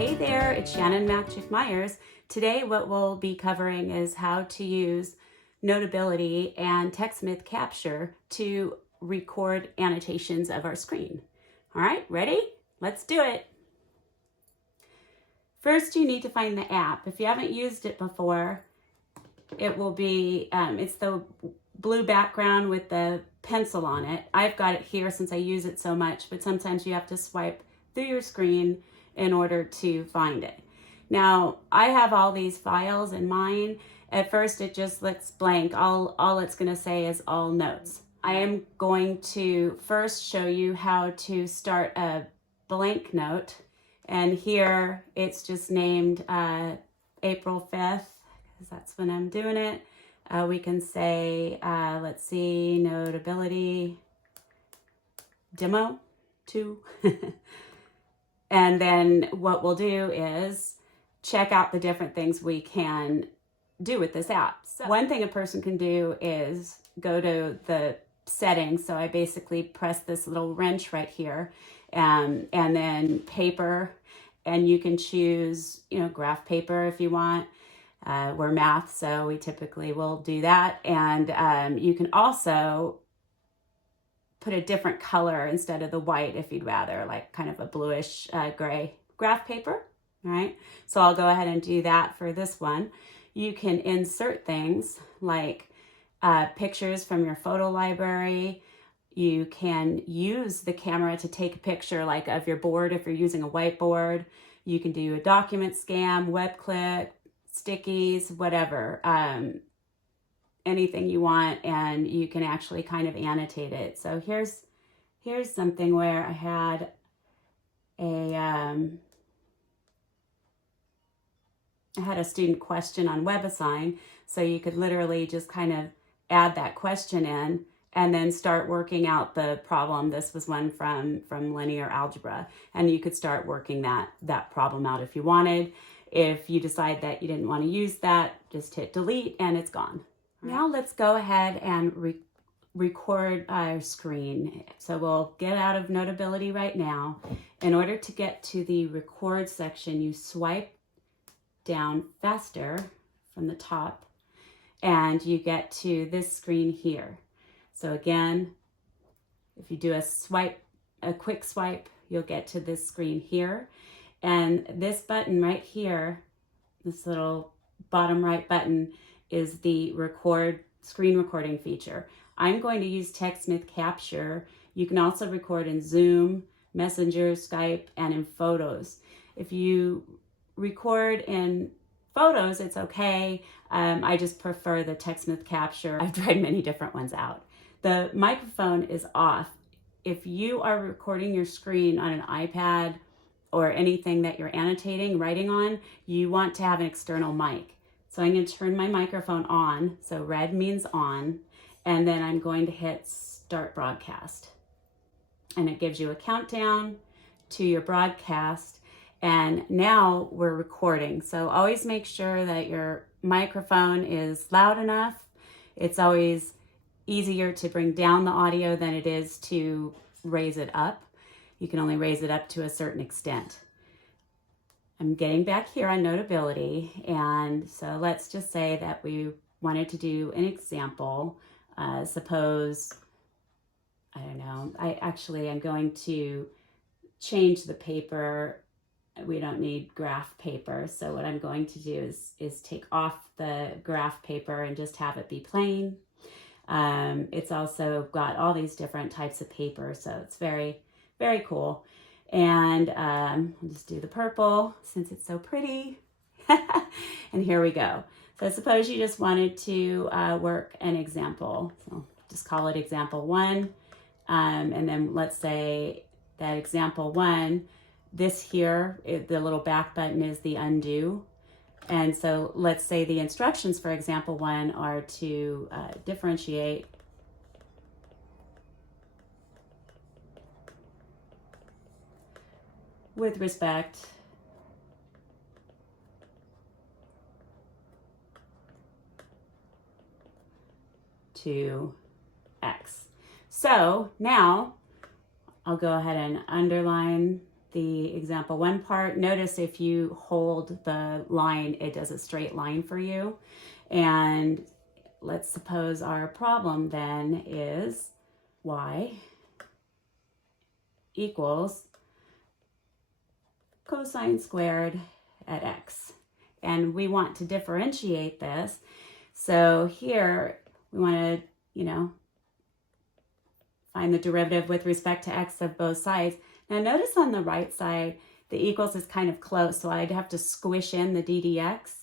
Hey there, it's Shannon Magic-Myers. Today what we'll be covering is how to use Notability and Techsmith Capture to record annotations of our screen. All right, ready? Let's do it. First, you need to find the app. If you haven't used it before, it will be, it's the blue background with the pencil on it. I've got it here since I use it so much, but sometimes you have to swipe through your screen in order to find it. Now, I have all these files in mine. At first, it just looks blank. All it's gonna say is all notes. I am going to first show you how to start a blank note. And here, it's just named April 5th, because that's when I'm doing it. We can say, let's see, Notability Demo 2. And then what we'll do is check out the different things we can do with this app. So one thing a person can do is go to the settings. So I basically press this little wrench right here, and then paper, and you can choose, graph paper if you want. We're math, so we typically will do that. And you can also put a different color instead of the white if you'd rather, like kind of a bluish gray graph paper, right? So I'll go ahead and do that for this one. You can insert things like pictures from your photo library. You can use the camera to take a picture like of your board if you're using a whiteboard. You can do a document scan, web clip, stickies, whatever. Anything you want, and you can actually kind of annotate it. So here's something where I had a student question on WebAssign, so you could literally just kind of add that question in and then start working out the problem. This was one from linear algebra, and you could start working that problem out if you wanted. If you decide that you didn't want to use that, just hit delete and it's gone. Now let's go ahead and record our screen. So we'll get out of Notability right now. In order to get to the record section, you swipe down faster from the top and you get to this screen here. So again, if you do a quick swipe, you'll get to this screen here. And this button right here, this little bottom right button, is the screen recording feature. I'm going to use Techsmith Capture. You can also record in Zoom, Messenger, Skype, and in Photos. If you record in Photos, it's okay. I just prefer the Techsmith Capture. I've tried many different ones out. The microphone is off. If you are recording your screen on an iPad or anything that you're annotating, writing on, you want to have an external mic. So I'm going to turn my microphone on. So red means on. And then I'm going to hit start broadcast. And it gives you a countdown to your broadcast. And now we're recording. So always make sure that your microphone is loud enough. It's always easier to bring down the audio than it is to raise it up. You can only raise it up to a certain extent. I'm getting back here on Notability, and so let's just say that we wanted to do an example. Suppose, I don't know, I'm going to change the paper. We don't need graph paper, so what I'm going to do is take off the graph paper and just have it be plain. It's also got all these different types of paper, so it's very, very cool. And I'll just do the purple since it's so pretty. And here we go. So suppose you just wanted to work an example. So just call it example 1. And then let's say that example 1, this here, the little back button is the undo. And so let's say the instructions for example 1 are to differentiate with respect to X. So now I'll go ahead and underline the example one part, notice if you hold the line, it does a straight line for you. And let's suppose our problem then is y equals cosine squared at x. And we want to differentiate this. So here we want to, find the derivative with respect to x of both sides. Now notice on the right side, the equals is kind of close, so I'd have to squish in the ddx.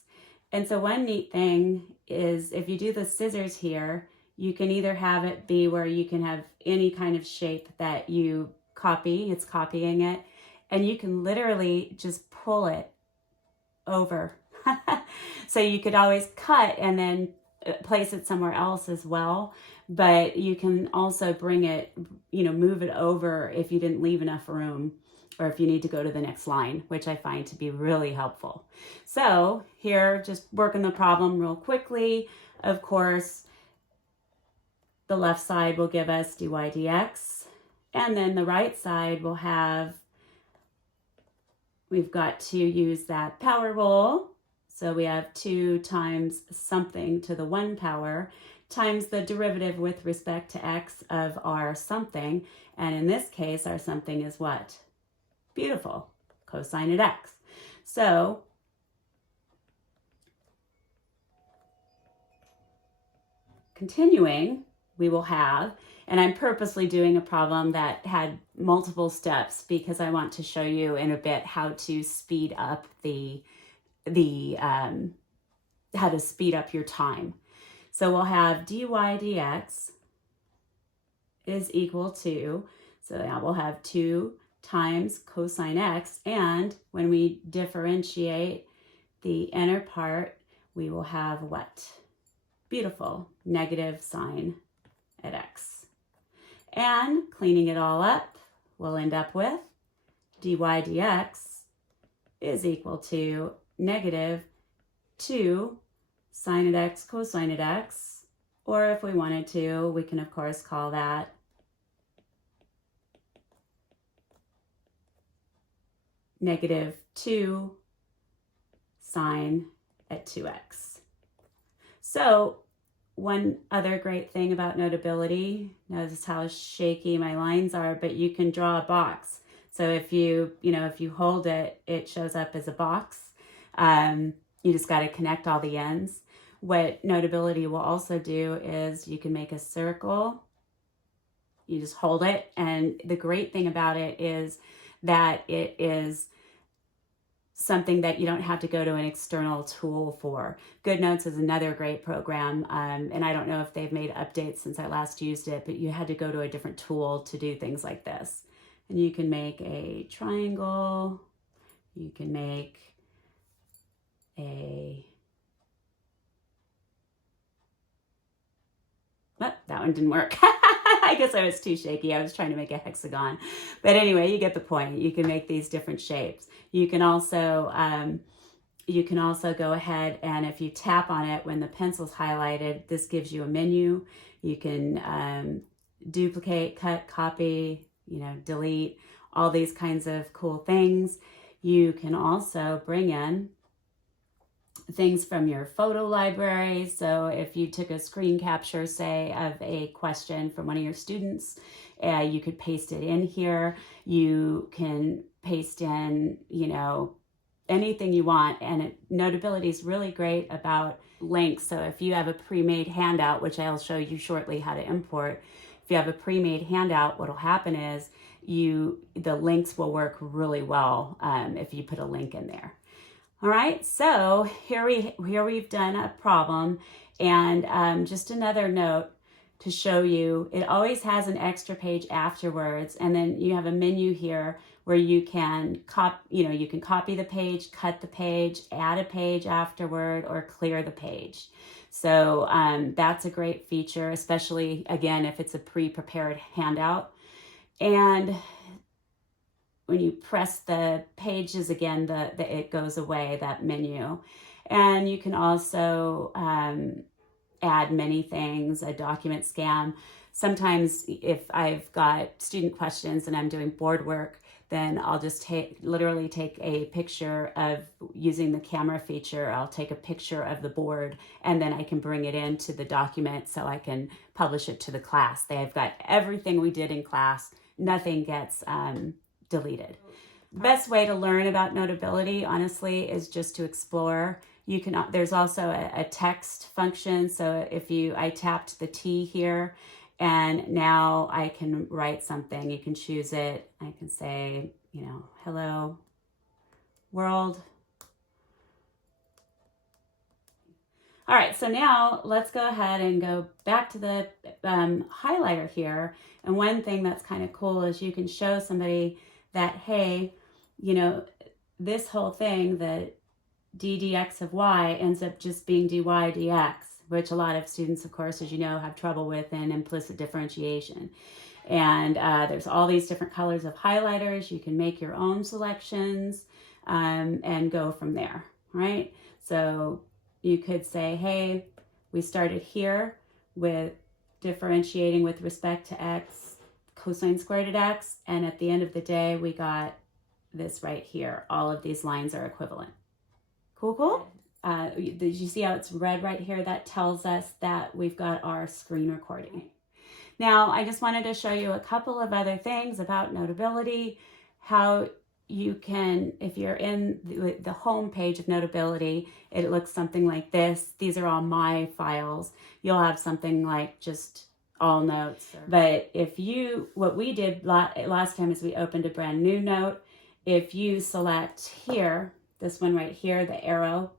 And so one neat thing is if you do the scissors here, you can either have it be where you can have any kind of shape that you copy, it's copying it, and you can literally just pull it over. So you could always cut and then place it somewhere else as well, but you can also bring it, move it over if you didn't leave enough room or if you need to go to the next line, which I find to be really helpful. So here, just working the problem real quickly. Of course, the left side will give us dy dx, and then the right side will have, we've got to use that power rule. So we have 2 times something to the 1 power times the derivative with respect to x of our something. And in this case, our something is what? Beautiful, cosine at x. So continuing, we will have, and I'm purposely doing a problem that had multiple steps because I want to show you in a bit how to speed up how to speed up your time. So we'll have dy dx is equal to, so now we'll have 2 times cosine x, and when we differentiate the inner part, we will have what? Beautiful, negative sine at x. And cleaning it all up, we'll end up with dy dx is equal to negative 2 sine at x cosine at x, or if we wanted to, we can of course call that negative 2 sine at 2x. So one other great thing about Notability, notice how shaky my lines are, but you can draw a box. So if you hold it, it shows up as a box. You just got to connect all the ends. What Notability will also do is you can make a circle. You just hold it. And the great thing about it is that it is something that you don't have to go to an external tool for. GoodNotes is another great program. And I don't know if they've made updates since I last used it, but you had to go to a different tool to do things like this. And you can make a triangle. You can make that one didn't work. I guess I was too shaky. I was trying to make a hexagon. But anyway, you get the point. You can make these different shapes. You can also go ahead and if you tap on it when the pencil's highlighted, this gives you a menu. You can duplicate, cut, copy, delete, all these kinds of cool things. You can also bring in things from your photo library. So if you took a screen capture, say, of a question from one of your students, you could paste it in here. You can paste in, anything you want. And Notability is really great about links. So if you have a pre-made handout, which I'll show you shortly how to import, if you have a pre-made handout, what'll happen is the links will work really well if you put a link in there. All right, so here we've done a problem, and just another note to show you, it always has an extra page afterwards, and then you have a menu here where you can copy the page, cut the page, add a page afterward, or clear the page. So that's a great feature, especially again if it's a pre-prepared handout. And when you press the pages again, it goes away, that menu. And you can also add many things, a document scan. sometimes if I've got student questions and I'm doing board work, then I'll just literally take a picture of, using the camera feature, I'll take a picture of the board and then I can bring it into the document so I can publish it to the class. They've got everything we did in class. Nothing gets deleted. The best way to learn about Notability, honestly, is just to explore. You can, there's also a text function. So if I tapped the T here, and now I can write something. You can choose it. I can say, hello world. All right, so now let's go ahead and go back to the highlighter here. And one thing that's kind of cool is you can show somebody that, hey, this whole thing, the d dx of y ends up just being dy dx, which a lot of students, of course, as you know, have trouble with in implicit differentiation. And there's all these different colors of highlighters. You can make your own selections and go from there, right? So you could say, hey, we started here with differentiating with respect to x, cosine squared at x, and at the end of the day, we got this right here. All of these lines are equivalent. Cool? Did you see how it's red right here? That tells us that we've got our screen recording. Now, I just wanted to show you a couple of other things about Notability, how you can, if you're in the home page of Notability, it looks something like this. These are all my files. You'll have something like just all notes. But what we did last time is we opened a brand new note. If you select here, this one right here, the arrow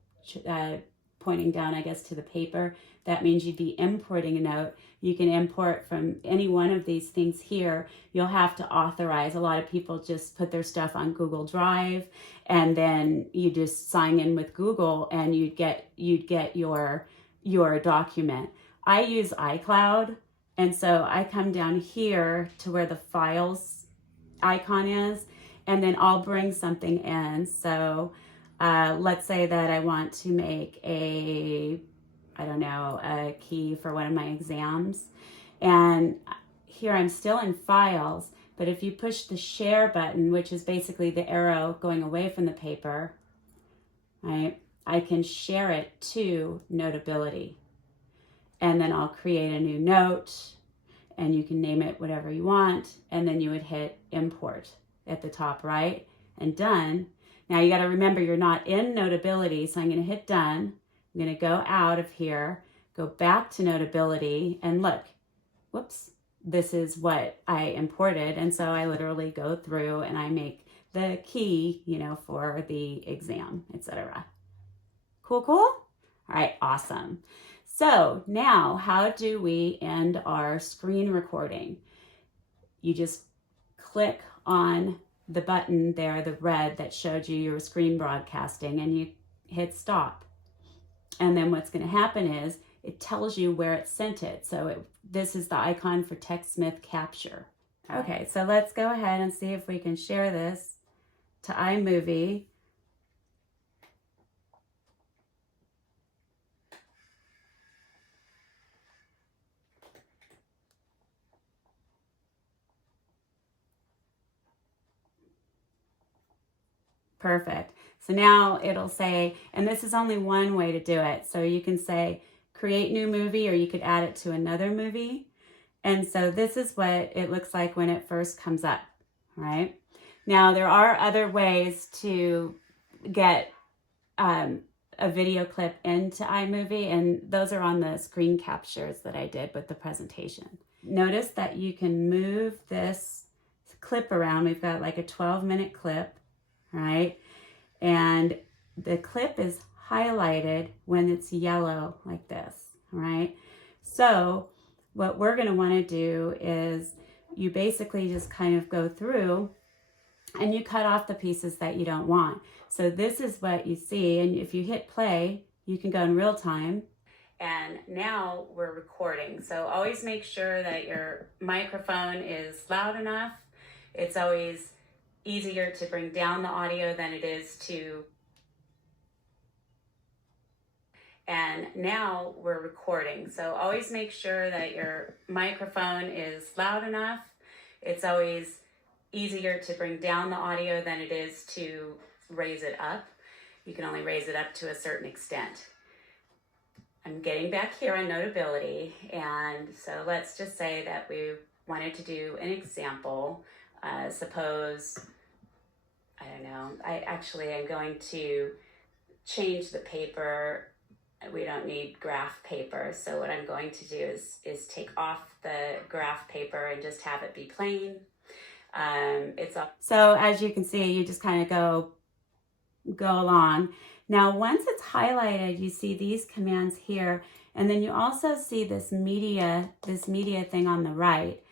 pointing down, I guess, to the paper, that means you'd be importing a note. You can import from any one of these things here. You'll have to authorize. A lot of people just put their stuff on Google Drive, and then you just sign in with Google and you'd get your document. I use iCloud, and so I come down here to where the files icon is, and then I'll bring something in. So let's say that I want to make a key for one of my exams. And here I'm still in files, but if you push the share button, which is basically the arrow going away from the paper, right, I can share it to Notability. And then I'll create a new note, and you can name it whatever you want, and then you would hit import at the top right, and done. Now you got to remember you're not in Notability, so I'm going to hit done. I'm going to go out of here, go back to Notability, and look, whoops, this is what I imported. And so I literally go through and I make the key, for the exam, etc. Cool? All right, awesome. So now how do we end our screen recording? You just click on the button there, the red that showed you your screen broadcasting, and you hit stop. And then what's going to happen is it tells you where it sent it. So this is the icon for Techsmith Capture. Okay, so let's go ahead and see if we can share this to iMovie. Perfect. So now it'll say, and this is only one way to do it. So you can say create new movie, or you could add it to another movie. And so this is what it looks like when it first comes up, right? Now there are other ways to get a video clip into iMovie, and those are on the screen captures that I did with the presentation. Notice that you can move this clip around. We've got like a 12-minute clip, right? And the clip is highlighted when it's yellow like this, right? So what we're going to want to do is you basically just kind of go through and you cut off the pieces that you don't want. So this is what you see, and if you hit play, you can go in real time. And now we're recording. So always make sure that your microphone is loud enough. It's always easier to bring down the audio than it is to. And now we're recording. So always make sure that your microphone is loud enough. It's always easier to bring down the audio than it is to raise it up. You can only raise it up to a certain extent. I'm getting back here on Notability, and so let's just say that we wanted to do an example. Suppose, I don't know, I'm going to change the paper. We don't need graph paper, so what I'm going to do is take off the graph paper and just have it be plain. So as you can see, you just kind of go along. Now, once it's highlighted, you see these commands here, and then you also see this media thing on the right.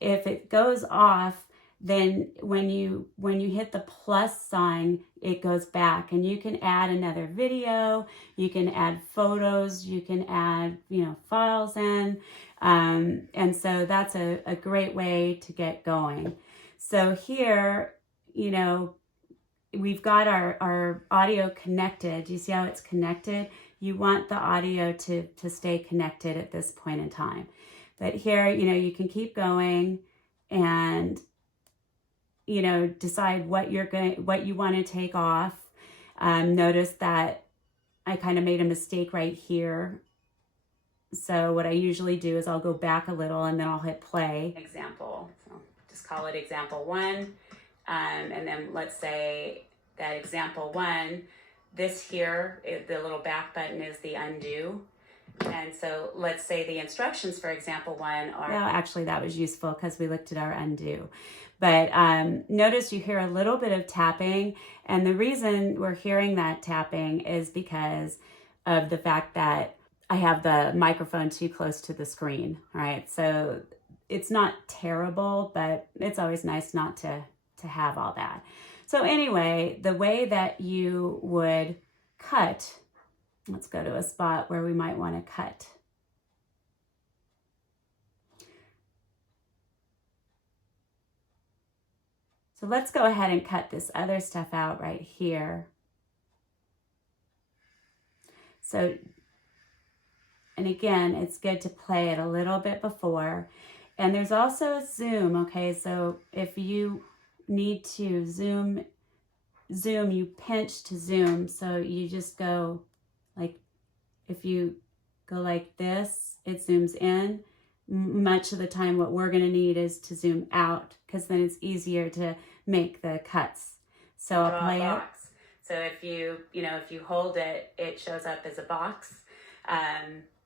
If it goes off, then when you hit the plus sign, it goes back, and you can add another video, you can add photos, you can add, files in, and so that's a great way to get going. So here, we've got our audio connected. You see how it's connected? You want the audio to stay connected at this point in time. But here, you can keep going and, decide what you want to take off. Notice that I kind of made a mistake right here. So what I usually do is I'll go back a little and then I'll hit play. Example, so just call it example 1. And then let's say that example 1, this here, the little back button is the undo. And so let's say the instructions for example 1 are... Well, actually that was useful because we looked at our undo. But notice you hear a little bit of tapping. And the reason we're hearing that tapping is because of the fact that I have the microphone too close to the screen, right? So it's not terrible, but it's always nice not to have all that. So anyway, the way that you would cut, let's go to a spot where we might want to cut. So let's go ahead and cut this other stuff out right here. So, and again, it's good to play it a little bit before. And there's also a zoom, okay? So if you need to zoom, you pinch to zoom. So you just go like, if you go like this, it zooms in. Much of the time what we're going to need is to zoom out because then it's easier to make the cuts. So I'll play it. So if you hold it, it shows up as a box.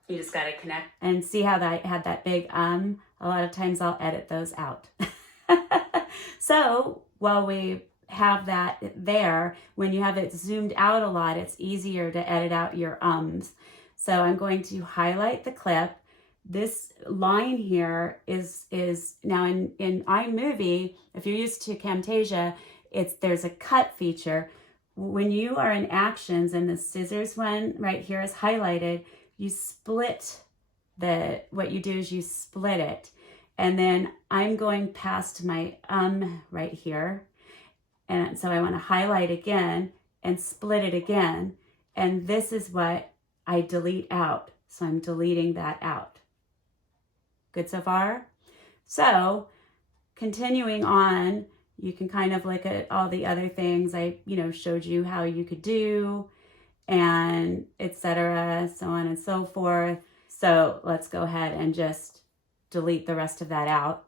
You just got to connect. And see how that had that big A lot of times I'll edit those out. So while we have that there, when you have it zoomed out a lot, it's easier to edit out your ums. So I'm going to highlight the clip. This line here is now in iMovie, if you're used to Camtasia, there's a cut feature. When you are in actions and the scissors one right here is highlighted, you split what you do is you split it. And then I'm going past my right here. And so I want to highlight again and split it again. And this is what I delete out. So I'm deleting that out. Good so far? So continuing on, you can kind of look at all the other things I showed you how you could do, and etc., so on and so forth. So let's go ahead and just delete the rest of that out.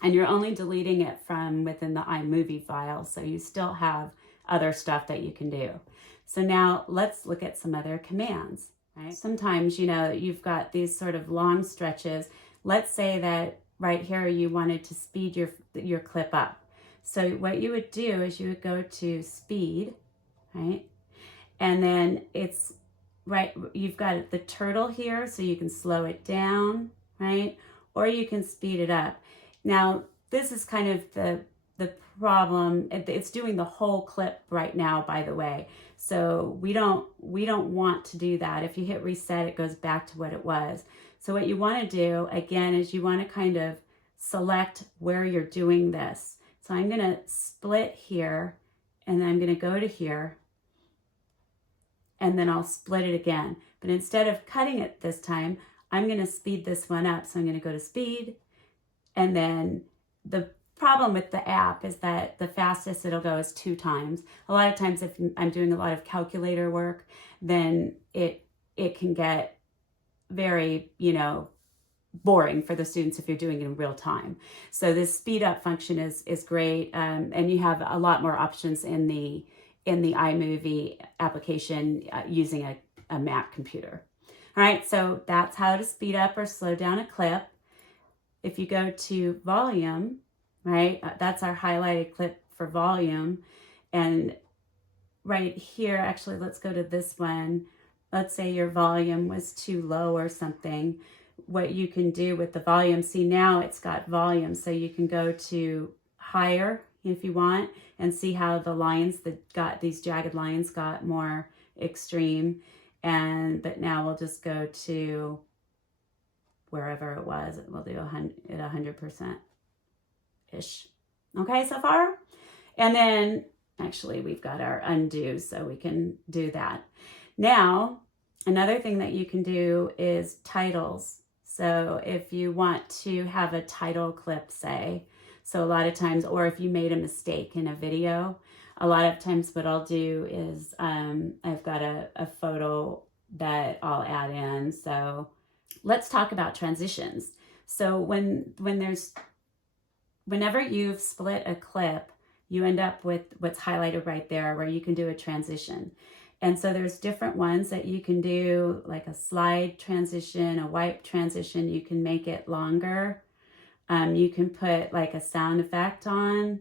And you're only deleting it from within the iMovie file, so you still have other stuff that you can do. So now let's look at some other commands. Right? Sometimes, you've got these sort of long stretches. Let's say that right here you wanted to speed your clip up. So what you would do is you would go to speed, right? And then it's right, you've got the turtle here, so you can slow it down, right? Or you can speed it up. Now, this is kind of the problem. It's doing the whole clip right now, by the way. So we don't want to do that. If you hit reset, it goes back to what it was. So what you want to do, again, is you want to kind of select where you're doing this. So I'm going to split here, and then I'm going to go to here. and then I'll split it again. But instead of cutting it this time, I'm going to speed this one up. So I'm going to go to speed, and then the problem with the app is that the fastest it'll go is 2 times. A lot of times if I'm doing a lot of calculator work, then it can get very, boring for the students if you're doing it in real time. So this speed up function is great, and you have a lot more options in the iMovie application using a Mac computer. All right, so that's how to speed up or slow down a clip. If you go to volume, right, that's our highlighted clip for volume. And right here, actually, let's go to this one. Let's say your volume was too low or something. What you can do with the volume, see now it's got volume, so you can go to higher if you want and see how the lines that got these jagged lines got more extreme. But now we'll just go to wherever it was. We'll do 100% ish. Okay, so far? And then actually we've got our undo, so we can do that. Now, another thing that you can do is titles. So if you want to have a title clip, say, so a lot of times, or if you made a mistake in a video, a lot of times what I'll do is I've got a photo that I'll add in. So let's talk about transitions. So whenever you've split a clip, you end up with what's highlighted right there where you can do a transition. And so there's different ones that you can do, like a slide transition, a wipe transition. You can make it longer. You can put like a sound effect on.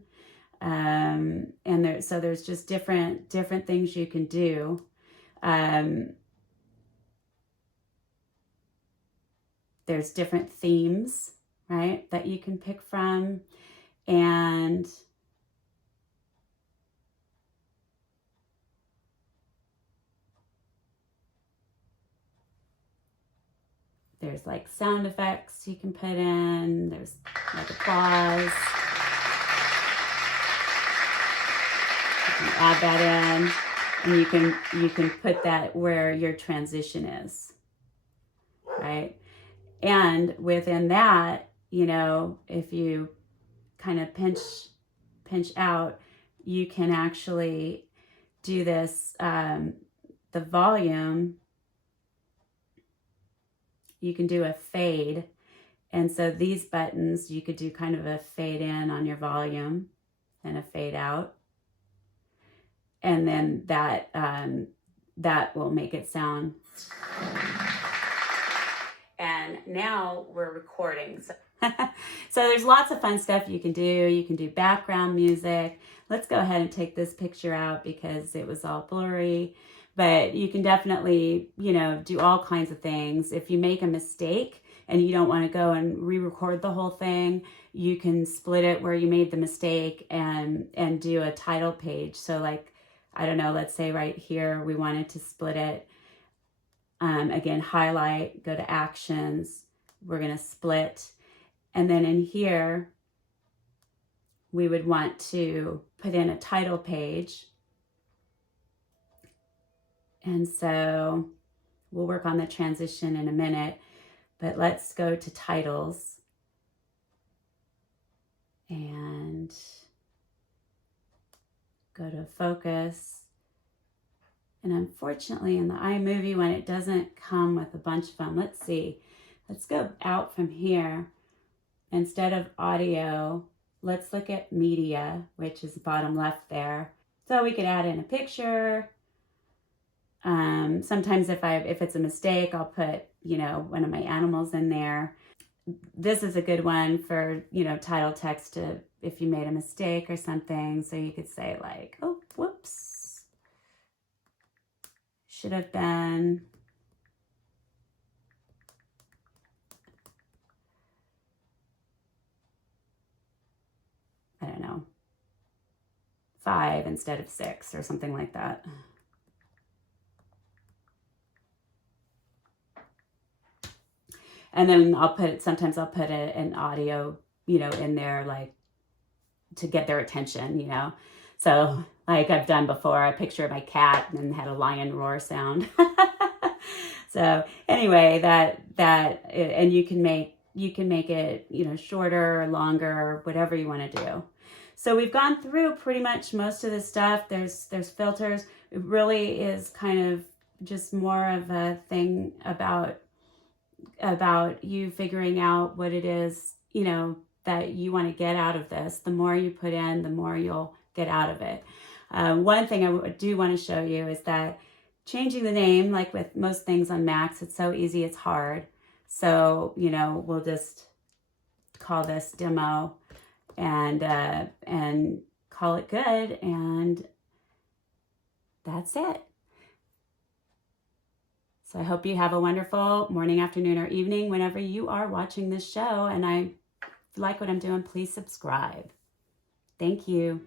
So there's just different things you can do. There's different themes, right, that you can pick from. And there's like sound effects you can put in. There's like applause. You can add that in, and you can put that where your transition is, right? And within that, if you kind of pinch out, you can actually do this, the volume. You can do a fade. And so these buttons, you could do kind of a fade in on your volume and a fade out. And then that will make it sound. And now we're recording. So there's lots of fun stuff you can do. You can do background music. Let's go ahead and take this picture out because it was all blurry. But you can definitely, do all kinds of things. If you make a mistake and you don't want to go and re-record the whole thing, you can split it where you made the mistake and do a title page. So like, I don't know, let's say right here, we wanted to split it. Again, highlight, go to actions. We're going to split. And then in here, we would want to put in a title page. And so we'll work on the transition in a minute, but let's go to titles and go to focus. And unfortunately in the iMovie one, it doesn't come with a bunch of them. Let's see, let's go out from here. Instead of audio, let's look at media, which is bottom left there. So we could add in a picture. Sometimes if it's a mistake, I'll put, one of my animals in there. This is a good one for, title text if you made a mistake or something. So you could say like, oh, whoops. Should have been. I don't know, 5 instead of 6 or something like that. And then sometimes I'll put an audio, in there, like to get their attention, So like I've done before, a picture of my cat and then had a lion roar sound. So anyway, and you can make it, you know, shorter, longer, whatever you want to do. So we've gone through pretty much most of the stuff. There's filters. It really is kind of just more of a thing about you figuring out what it is, you know, that you want to get out of this. The more you put in, the more you'll get out of it. One thing I do want to show you is that changing the name, like with most things on Macs, it's so easy, it's hard. So, you know, we'll just call this demo and call it good, and that's it. So I hope you have a wonderful morning, afternoon, or evening whenever you are watching this show. And if you like what I'm doing, please subscribe. Thank you.